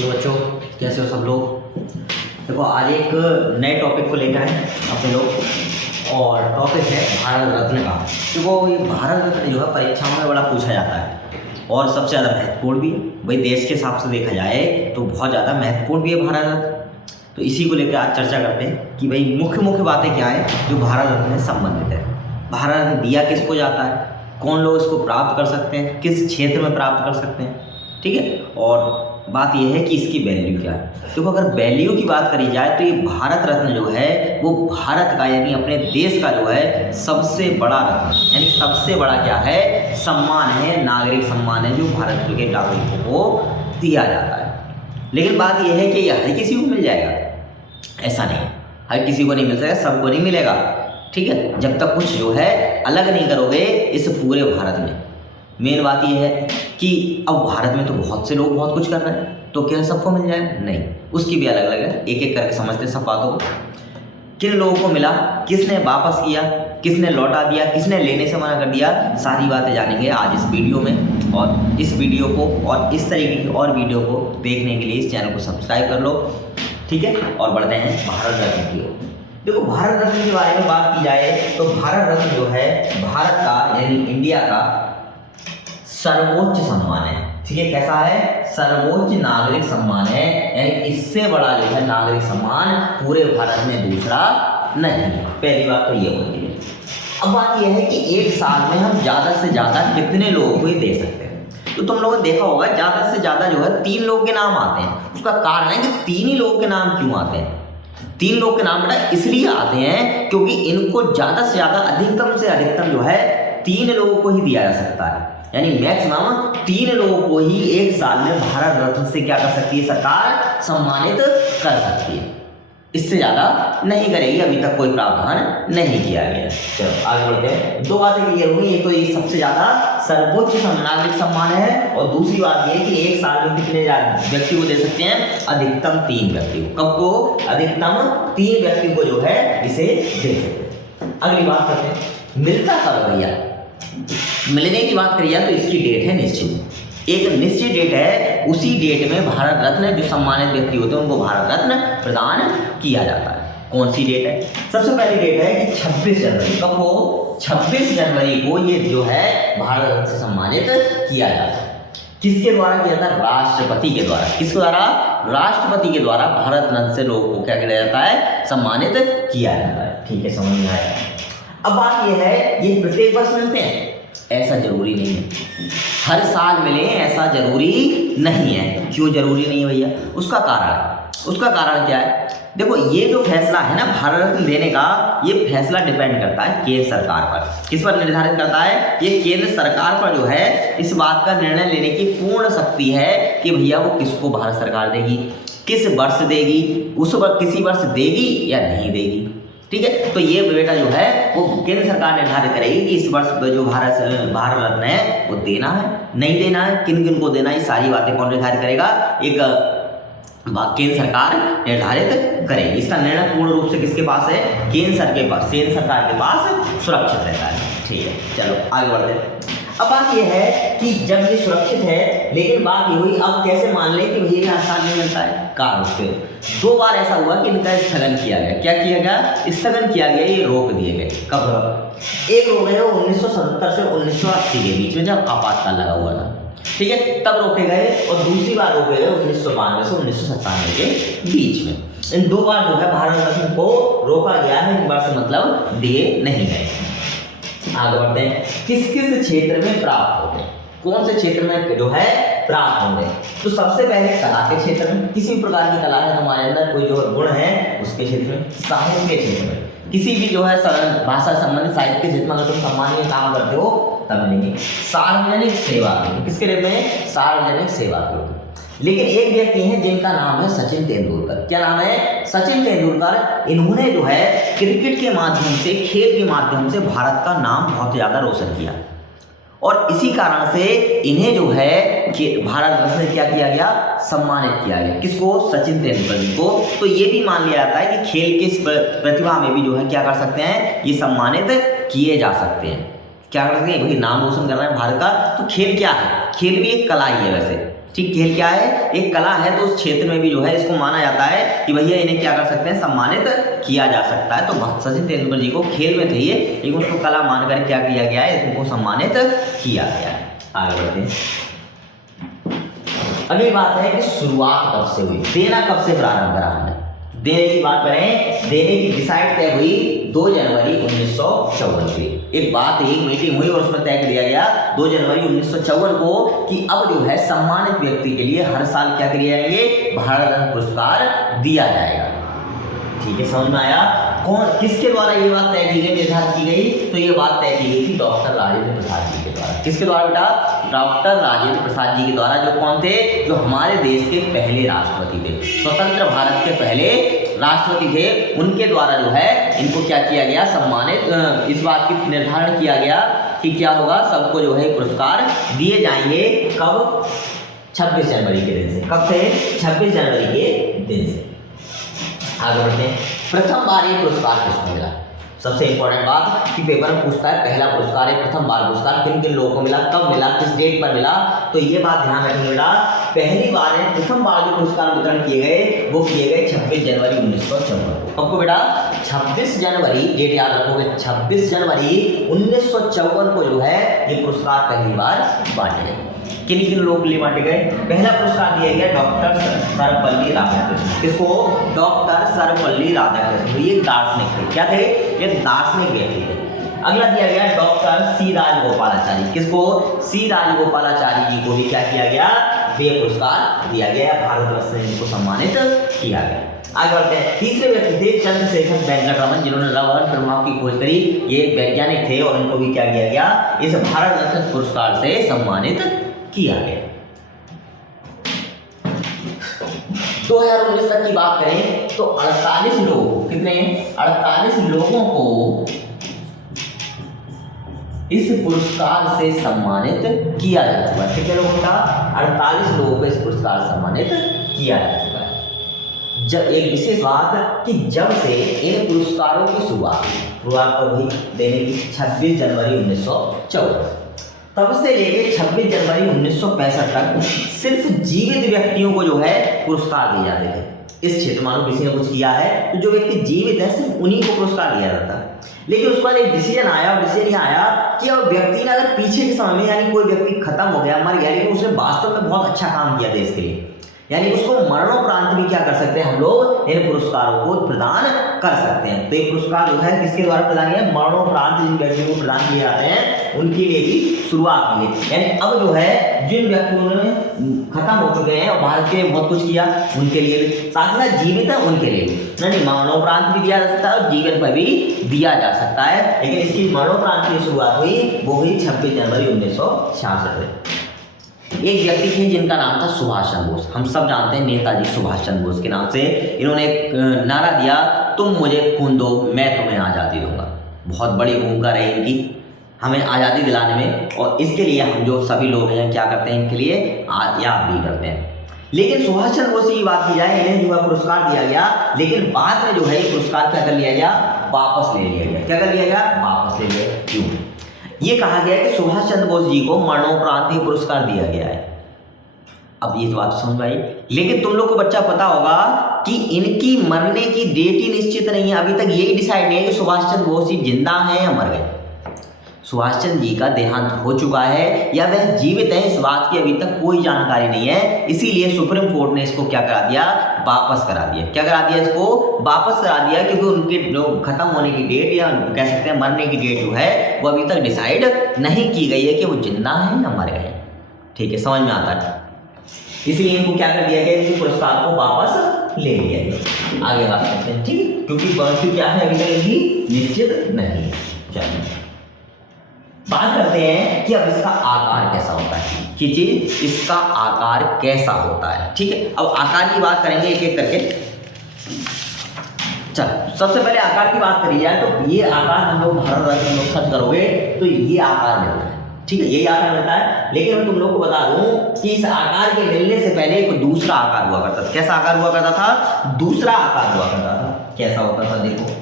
Hello बच्चों, कैसे हो सब लोग। देखो आज एक नए टॉपिक को लेकर आए अपने लोग, और टॉपिक है भारत रत्न का। देखो ये भारत रत्न जो है परीक्षाओं में बड़ा पूछा जाता है और सबसे ज़्यादा महत्वपूर्ण भी है। भाई देश के हिसाब से देखा जाए तो बहुत ज़्यादा महत्वपूर्ण भी है भारत रत्न। तो इसी को लेकर आज चर्चा करते हैं कि भाई मुख्य मुख्य बातें क्या है जो भारत रत्न से संबंधित है। भारत रत्न दिया किसको जाता है, कौन लोग इसको प्राप्त कर सकते हैं, किस क्षेत्र में प्राप्त कर सकते हैं, ठीक है। और बात यह है कि इसकी वैल्यू क्या है। देखो अगर वैल्यू की बात करी जाए तो ये भारत रत्न जो है वो भारत का यानी अपने देश का जो है सबसे बड़ा रत्न, यानी सबसे बड़ा क्या है, सम्मान है, नागरिक सम्मान है जो भारत के नागरिकों को दिया जाता है। लेकिन बात यह है कि ये हर किसी को मिल जाएगा, ऐसा नहीं है। हर किसी को नहीं मिल सकता, सबको नहीं मिलेगा, ठीक है। जब तक कुछ जो है अलग नहीं करोगे इस पूरे भारत में। मेन बात यह है कि अब भारत में तो बहुत से लोग बहुत कुछ कर रहे हैं, तो क्या सबको मिल जाए? नहीं, उसकी भी अलग अलग है। एक एक करके समझते सब बातों को। किन लोगों को मिला, किसने वापस किया, किसने लौटा दिया, किसने लेने से मना कर दिया, सारी बातें जानेंगे आज इस वीडियो में। और इस वीडियो को और इस तरीके की और वीडियो को देखने के लिए इस चैनल को सब्सक्राइब कर लो, ठीक है। और बढ़ते हैं भारत रत्न की ओर। देखो भारत रत्न के बारे में बात की जाए तो भारत रत्न जो है भारत का यानी इंडिया का सर्वोच्च सम्मान है, ठीक है। कैसा है? सर्वोच्च नागरिक सम्मान है, यानी इससे बड़ा जो है नागरिक सम्मान पूरे भारत में दूसरा नहीं। पहली बात तो ये होती है। अब बात यह है कि एक साल में हम ज़्यादा से ज़्यादा कितने लोगों को ही दे सकते हैं। तो तुम लोगों ने देखा होगा ज़्यादा से ज़्यादा जो है 3 लोगों के नाम आते हैं। उसका कारण है कि 3 ही लोगों के नाम क्यों आते हैं। 3 लोग के नाम बेटा इसलिए आते हैं क्योंकि इनको ज़्यादा से ज़्यादा अधिकतम से अधिकतम जो है 3 लोगों को ही दिया जा सकता है, यानी मैक्सिमम 3 लोगों को ही एक साल में भारत रत्न से क्या कर सकती है सरकार, सम्मानित कर सकती है। इससे ज़्यादा नहीं करेगी, अभी तक कोई प्रावधान नहीं किया गया। चलो आगे बढ़ते हैं। 2 बातें क्लियर होंगी, एक तो ये सबसे ज़्यादा सर्वोच्च नागरिक सम्मान है, और दूसरी बात ये कि एक साल में कितने व्यक्ति को दे सकते हैं, अधिकतम 3 व्यक्ति को। कब को? अधिकतम 3 व्यक्ति को जो है इसे दे सकते हैं। अगली बात करते हैं, मिलता कब भैया। मिलने की बात करिए तो इसकी डेट है निश्चित, एक निश्चित डेट है। उसी डेट में भारत रत्न जो सम्मानित व्यक्ति होते हैं उनको भारत रत्न प्रदान किया जाता है। कौन सी डेट है? सबसे पहली डेट है कि 26 जनवरी। कब को? 26 जनवरी को ये जो है भारत रत्न से सम्मानित किया जाता है। किसके द्वारा किया जाता है? राष्ट्रपति के द्वारा। किसके द्वारा? राष्ट्रपति के द्वारा भारत रत्न से लोगों को क्या किया जाता है, सम्मानित किया जाता है, ठीक है। समझ में आया। अब बात यह है ये प्रत्येक वर्ष मिलते हैं, ऐसा जरूरी नहीं है। हर साल मिले ऐसा जरूरी नहीं है। क्यों जरूरी नहीं है भैया? उसका कारण क्या है? देखो ये जो फैसला है ना भारत रत्न देने का, ये फैसला डिपेंड करता है केंद्र सरकार पर। किस पर निर्धारित करता है? ये केंद्र सरकार पर जो है इस बात का निर्णय लेने की पूर्ण शक्ति है कि भैया वो किसको भारत सरकार देगी, किस वर्ष देगी, उस पर किसी वर्ष देगी या नहीं देगी, ठीक है। तो ये बेटा जो है वो केंद्र सरकार निर्धारित करेगी कि इस वर्ष जो भारत रत्न है वो देना है, नहीं देना है, किन किन को देना है, ये सारी बातें कौन निर्धारित करेगा? एक केंद्र सरकार निर्धारित करेगी। इसका निर्णय पूर्ण रूप से किसके पास है? केंद्र सरकार के पास सुरक्षित रहता है, ठीक है। चलो आगे बढ़ते हैं। अब बात यह है कि जब ये सुरक्षित है, लेकिन बात ये हुई अब कैसे मान लें कि भैया आसान नहीं मिलता है। कारण उसके 2 बार ऐसा हुआ कि इनका स्थगन किया गया। क्या किया गया? स्थगन किया गया, ये रोक दिए गए। कब? एक रोक गए 1977 से 1980 के बीच में जब आपातकाल लगा हुआ था, ठीक है, तब रोके गए। और दूसरी बार रोके गए 1992 से 1997 के बीच में। इन 2 बार जो है भारत रत्न को रोका गया है, इन बार से मतलब दिए नहीं गए। आगे बढ़ते हैं। किस किस क्षेत्र में प्राप्त होते हैं, कौन से क्षेत्र में जो है प्राप्त होंगे? तो सबसे पहले कला के क्षेत्र में, किसी भी प्रकार की कला है तुम्हारे अंदर, कोई जो गुण है उसके क्षेत्र में। साहित्य के क्षेत्र में, किसी भी जो है भाषा संबंधित साहित्य के क्षेत्र में अगर तुम सम्मानीय काम करते हो तब मिलेंगे। सार्वजनिक सेवा के, किसके रूप में? सार्वजनिक सेवा के रूप में। लेकिन एक व्यक्ति हैं जिनका नाम है सचिन तेंदुलकर। क्या नाम है? सचिन तेंदुलकर। इन्होंने जो है क्रिकेट के माध्यम से, खेल के माध्यम से भारत का नाम बहुत ज़्यादा रोशन किया, और इसी कारण से इन्हें जो है कि भारत रत्न से क्या किया गया, सम्मानित किया गया। किसको? सचिन तेंदुलकर को। तो ये भी मान लिया जाता है कि खेल की प्रतिभा में भी जो है क्या कर सकते हैं, ये सम्मानित किए जा सकते हैं। क्या कर सकते हैं भाई, नाम रोशन कर रहे हैं भारत का। तो खेल क्या है? खेल भी एक कला ही है वैसे, ठीक, खेल क्या है, एक कला है, तो उस क्षेत्र में भी जो है इसको माना जाता है कि भैया इन्हें क्या कर सकते हैं, सम्मानित किया जा सकता है। तो सचिन तेंदुलकर जी को खेल में थे ये, लेकिन उसको कला मानकर क्या किया गया है, इनको सम्मानित किया गया है। आगे बढ़ते हैं। अगली बात है कि शुरुआत कब से हुई, देना कब से प्रारंभ करा हमने। देने की बात करें, देने की डिसाइड तय हुई 2 जनवरी 1954 की। एक बात, एक मीटिंग हुई और उसमें तय कर दिया गया 2 जनवरी 1954 को कि अब जो है सम्मानित व्यक्ति के लिए हर साल क्या किए जाएंगे, भारत रत्न पुरस्कार दिया जाएगा। ठीक है, समझ में आया। कौन, किसके द्वारा ये बात तय की गई, निर्धारित की गई, तो ये बात तय की गई थी डॉक्टर राजेंद्र प्रसाद जी के द्वारा। किसके द्वारा बेटा, डॉक्टर राजेंद्र प्रसाद जी के द्वारा, जो कौन थे, जो हमारे देश के पहले राष्ट्रपति थे, स्वतंत्र भारत के पहले राष्ट्रपति थे। उनके द्वारा जो है इनको क्या किया गया, सम्मानित, इस बात की निर्धारण किया गया कि क्या होगा, सबको जो है पुरस्कार दिए जाएंगे। कब, 26 जनवरी के दिन से। कब से, 26 जनवरी के दिन से। आगे बढ़ते हैं। प्रथम बार ये पुरस्कार किसको मिला, सबसे इंपॉर्टेंट बात कि पेपर में पूछता है, पहला पुरस्कार है, प्रथम बार पुरस्कार किन किन लोगों को मिला, कब मिला, किस डेट पर मिला, तो ये बात ध्यान रखिए बेटा। पहली बार है, प्रथम बार जो पुरस्कार वितरण किए गए वो किए गए 26 जनवरी 1954 को। आपको बेटा 26 जनवरी, डेट याद रखोगे, 26 जनवरी 1954 को जो है ये पुरस्कार पहली बार बांटे गए। किन किन लोगों के लिए बांटे गए, पहला पुरस्कार दिया गया डॉक्टर सर्वपल्ली राधाकृष्णन। किसको, डॉक्टर सर्वपल्ली राधाकृष्णन, ये दार्शनिक थे। क्या थे, ये दार्शनिक व्यक्ति थे। अगला दिया गया डॉक्टर सी राजगोपालाचारी। किसको, सी राजगोपालाचारी जी को भी क्या किया गया, ये पुरस्कार दिया गया, भारत रत्न से इनको सम्मानित किया गया। आगे बढ़ते हैं। तीसरे व्यक्ति थे चंद्रशेखर वेंकटरमन, जिन्होंने लवण प्रभाव की खोज करी। ये वैज्ञानिक थे और उनको भी क्या किया गया, इस भारत रत्न पुरस्कार से सम्मानित किया गया। 2019 तक की बात करें तो 48 लोग, कितने, 48 लोगों को इस पुरस्कार से सम्मानित किया जा चुका है। कितने लोगों का, 48 लोगों को इस पुरस्कार से सम्मानित किया जा चुका है। जब एक विशेष बात कि जब से इन पुरस्कारों की शुरुआत कब हुई, देने की 26 जनवरी 1954, तब से लेकर 26 जनवरी 1965 तक सिर्फ जीवित व्यक्तियों को जो है पुरस्कार दिए जाते थे। इस क्षेत्र मानो किसी ने कुछ किया है तो जो व्यक्ति जीवित है सिर्फ उन्हीं को पुरस्कार दिया जाता है। लेकिन उसके बाद एक डिसीजन आया, और डिसीजन आया कि अब व्यक्ति ने अगर पीछे के समय में, यानी कोई व्यक्ति खत्म हो गया, मर गया, लेकिन उसने वास्तव में बहुत अच्छा काम किया देश के लिए, यानी उसको मरणोपरांत भी क्या कर सकते हैं, हम लोग इन पुरस्कारों को प्रदान कर सकते हैं। तो ये पुरस्कार जो है किसके द्वारा प्रदान किया, मरणोपरांत जिन व्यक्तियों को प्रदान किए जाते हैं उनके लिए भी शुरुआत की है। यानी अब जो है जिन व्यक्तियों ने खत्म हो चुके हैं और भारत के लिए बहुत कुछ किया उनके लिए भी, साथ ही साथ जीवित है उनके लिए यानी मरणोपरांत भी दिया जा सकता है और जीवन पर भी दिया जा सकता है। लेकिन इसकी मरणोपरांत की शुरुआत हुई, वो हुई 26 जनवरी 1966 में। एक व्यक्ति थे जिनका नाम था सुभाष चंद्र बोस। हम सब जानते हैं नेताजी सुभाष चंद्र बोस के नाम से। इन्होंने एक नारा दिया, तुम मुझे खून दो मैं तुम्हें आज़ादी दूंगा। बहुत बड़ी भूमिका रही इनकी हमें आज़ादी दिलाने में, और इसके लिए हम जो सभी लोग हैं क्या करते हैं, इनके लिए याद भी करते हैं। लेकिन सुभाष चंद्र बोस की बात की जाए, इन्हें जो है पुरस्कार दिया गया, लेकिन बाद में जो है ये पुरस्कार क्या कर लिया गया, वापस ले लिया गया। क्या कर लिया गया, वापस ले लिया। क्यों, ये कहा गया है कि सुभाष चंद्र बोस जी को मरणोपरांत ही पुरस्कार दिया गया है। अब ये बात समझ आई, लेकिन तुम लोग को बच्चा पता होगा कि इनकी मरने की डेट ही निश्चित नहीं है। अभी तक यही डिसाइड नहीं है कि सुभाष चंद्र बोस जी जिंदा हैं या मर गए। सुभाष चंद्र जी का देहांत हो चुका है या वह जीवित है, इस बात की अभी तक कोई जानकारी नहीं है। इसीलिए सुप्रीम कोर्ट ने इसको क्या करा दिया, वापस करा दिया। क्या करा दिया, इसको वापस करा दिया, क्योंकि उनके जो खत्म होने की डेट या कह सकते हैं मरने की डेट जो है वो अभी तक डिसाइड नहीं की गई है कि वो जिंदा है या मर गए। ठीक है, समझ में आता है। इसलिए इनको क्या कर दिया गया, इस पुरस्कार को वापस ले लिया गया। आगे बात करते हैं, ठीक है, क्योंकि बर्थ क्या है अभी तक इनकी निश्चित नहीं है। चलिए बात करते हैं कि अब इसका आकार कैसा होता है, कि चीज इसका आकार कैसा होता है। ठीक है, अब आकार की बात करेंगे एक एक करके। चल सबसे पहले आकार की बात करी जाए तो ये आकार हम लोग भारत रत्न लोग सर्च करोगे तो ये आकार मिलता है। ठीक है, यही आकार मिलता है। लेकिन मैं तुम लोग को बता दूं कि इस आकार के मिलने से पहले एक दूसरा आकार हुआ करता था। कैसा आकार हुआ करता था, दूसरा आकार हुआ करता था। कैसा होता था, देखो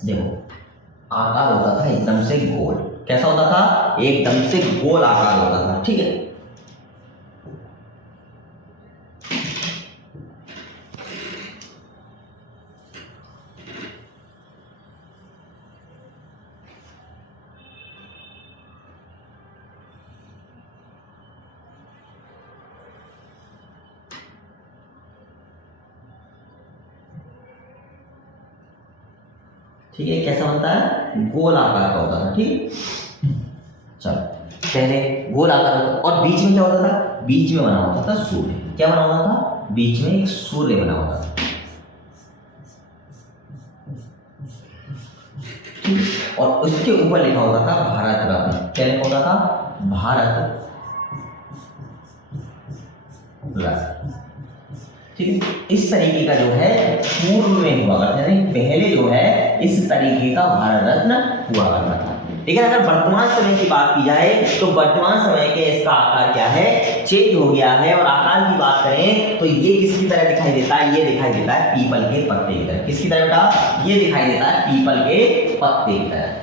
देखो आकार होता था एकदम से गोल। कैसा होता था? एकदम से गोल आकार होता था। ठीक है, ठीक है, कैसा बनता है? गोल आकार का होता था। ठीक है, चलो पहले गोल आकार होता था और बीच में क्या होता था? बीच में बना होता था सूर्य। क्या बना होता था? बीच में एक सूर्य बना होता था। और उसके ऊपर लिखा होता था भारत रत्न। क्या लिखा होता था? भारत रत्न। ठीक है, इस तरीके का जो है पूर्व में हुआ करता था, पहले जो है इस तरीके का भारत रत्न हुआ करता था। लेकिन अगर वर्तमान समय की बात की जाए तो वर्तमान समय के इसका आकार क्या है? चेंज हो गया है। और आकार की बात करें तो ये किसकी तरह दिखाई देता है? ये दिखाई देता है पीपल के पत्ते की तरह। किसकी तरह बेटा? ये दिखाई देता है पीपल के पत्ते की तरह।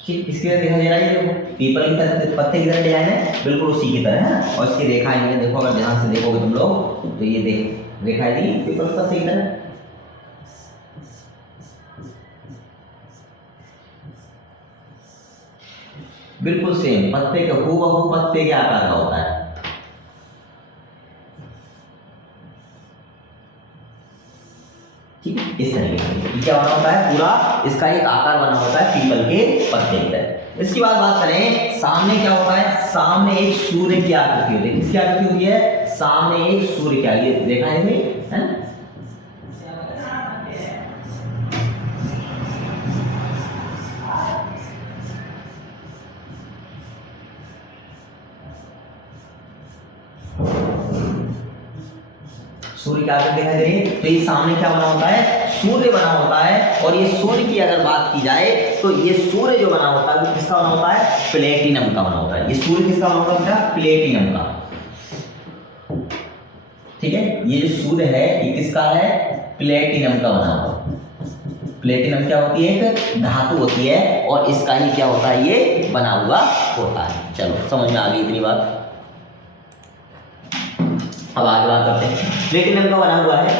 ठीक, इसकी तरह दिखाई दे रहा है। ये देखो पीपल की तरह पत्ते की तरह डिजाइन है, बिल्कुल उसी की तरह है। और इसकी रेखा इनमें देखो, अगर ध्यान से देखोगे तुम लोग तो ये देख रेखा दी पीपल के पत्ते की तरह। बिल्कुल सेम पत्ते का हूबहू पत्ते के आकार का होता है। ठीक है, इस तरीके से क्या बना होता है? पूरा इसका एक आकार बना होता है पीपल के पत्ते की तरह। इसकी बात करें सामने क्या होता है? सामने एक सूर्य की आकृति होती है। किसकी आकृति होती है? सामने एक सूर्य की आकृति। देखा है ना? सूर्य की आकृति दिखाई दे रही है। तो ये सामने क्या बना होता है? सूर्य बना होता है। और ये सूर्य की अगर बात की जाए तो ये सूर्य जो बना होता है वो किसका बना होता है? प्लेटिनम का बना होता है। ये सूर्य किसका बना होता है? प्लेटिनम का। ठीक है, ये जो सूर्य है ये किसका है? प्लेटिनम का बना हुआ। प्लेटिनम क्या होती है? एक धातु होती है और इसका ही क्या होता है? ये बना हुआ होता है। चलो समझ में आ गई इतनी बात। अब आगे बात करते हैं। प्लेटिनम का बना हुआ है।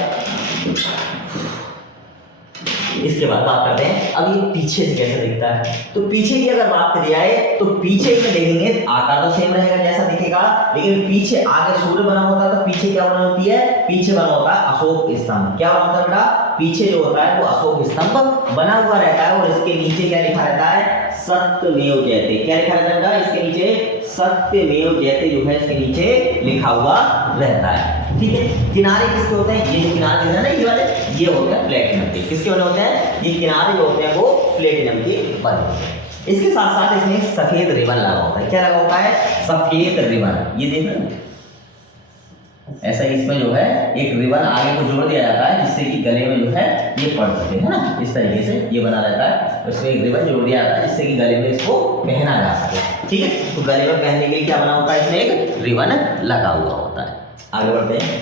इसके बाद बात करते हैं अब ये पीछे से कैसे दिखता है। तो पीछे की अगर बात करी जाए तो पीछे में देखेंगे आकार तो सेम रहेगा जैसा दिखेगा, लेकिन पीछे आगे सूर्य बना होता है तो पीछे क्या बना होती है? पीछे बना होता है अशोक स्तंभ। क्या बना होता है बेटा? पीछे जो होता है वो अशोक स्तंभ बना हुआ रहता है। और इसके नीचे क्या लिखा रहता है? सत्यमेव जयते। क्या लिखा रहता है बेटा? इसके नीचे सत्यमेव जयते जो है इसके नीचे लिखा हुआ रहता है। ठीक है, किनारे किसके होते हैं? ये जो किनारे दिख रहे हैं ना ये वाले, ये होते हैं प्लेटिनम के। किसके बने होते हैं? ये किनारे जो होते हैं वो प्लेटिनम के बने होते हैं। इसके साथ साथ इसमें एक सफेद रिबन लगा होता है। क्या लगा होता है? सफेद रिबन। ये देख रहे हैं ऐसा इसमें जो है एक रिबन आगे को जोड़ दिया जाता है जिससे कि गले में जो है ये पड़ सके, है ना? इस तरीके से ये बना रहता है। इसमें एक रिबन जोड़ दिया जाता है जिससे कि गले में इसको पहना जा सके। ठीक है, तो गले में पहनने के लिए क्या बना होता है? इसमें एक रिबन लगा हुआ होता है। आगे बढ़ते हैं।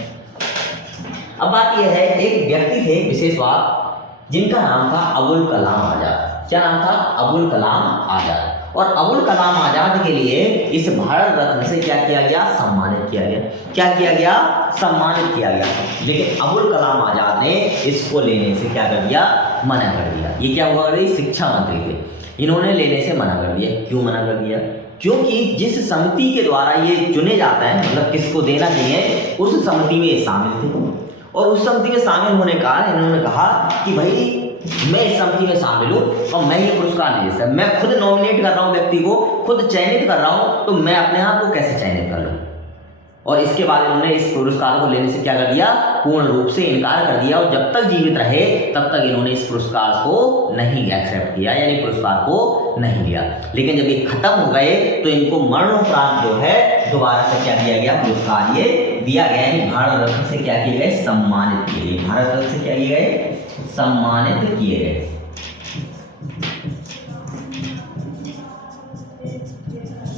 अब बात यह है, एक व्यक्ति थे विशेष बात जिनका नाम था अबुल कलाम आजाद। क्या नाम था? अबुल कलाम आजाद। और अबुल कलाम आजाद के लिए इस भारत रत्न से क्या किया गया? सम्मानित किया गया। क्या किया गया? सम्मानित किया गया। लेकिन अबुल कलाम आजाद ने इसको लेने से क्या कर दिया? मना कर दिया। ये क्या हुआ? शिक्षा मंत्री थे, इन्होंने लेने से मना कर दिया। क्यों मना कर दिया? क्योंकि जिस समिति के द्वारा ये चुने जाता है, मतलब किसको देना चाहिए, उस समिति में शामिल थे। और उस समिति में शामिल होने का इन्होंने कहा कि भाई मैं इस समिति में शामिल हूँ और मैं ये पुरस्कार नहीं दे सकता। मैं खुद नॉमिनेट कर रहा हूँ व्यक्ति को, खुद चयनित कर रहा हूँ, तो मैं अपने आप को कैसे चयनित कर लूँ? और इसके बाद इन्होंने इस पुरस्कार को लेने से क्या कर दिया? पूर्ण रूप से इनकार कर दिया। और जब तक जीवित रहे तब तक इन्होंने इस पुरस्कार को नहीं एक्सेप्ट किया, यानी पुरस्कार को नहीं लिया। लेकिन जब ये खत्म हो गए तो इनको मरणोपरांत जो है दोबारा से क्या दिया गया? पुरस्कार ये दिया गया। यानी भारत रत्न से क्या किए गए? सम्मानित किए गए। भारत रत्न से क्या किए गए? सम्मानित किए गए।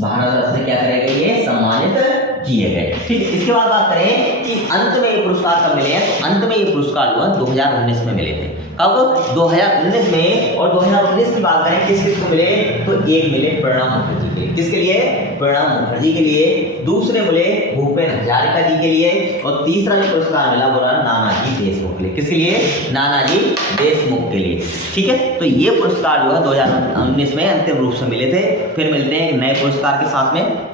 भारत रत्न क्या करे गए, ये सम्मानित किए गए। ठीक है, इसके बाद बात करें कि अंत में ये पुरस्कार कब मिले हैं, तो अंत में ये पुरस्कार जो है 2019 में मिले थे। कब, 2019 में। और 2019 की बात करें किस किस को मिले, तो एक मिले प्रणब मुखर्जी के लिए। किसके लिए, प्रणब मुखर्जी के लिए। दूसरे मिले भूपेन हजारिका जी के लिए। और तीसरा जो पुरस्कार मिला वो रहा नानाजी देशमुख के लिए। किसके लिए, नानाजी देशमुख के लिए। ठीक है, तो ये पुरस्कार जो है 2019 में अंतिम रूप से मिले थे। फिर मिलते हैं एक नए पुरस्कार के साथ में।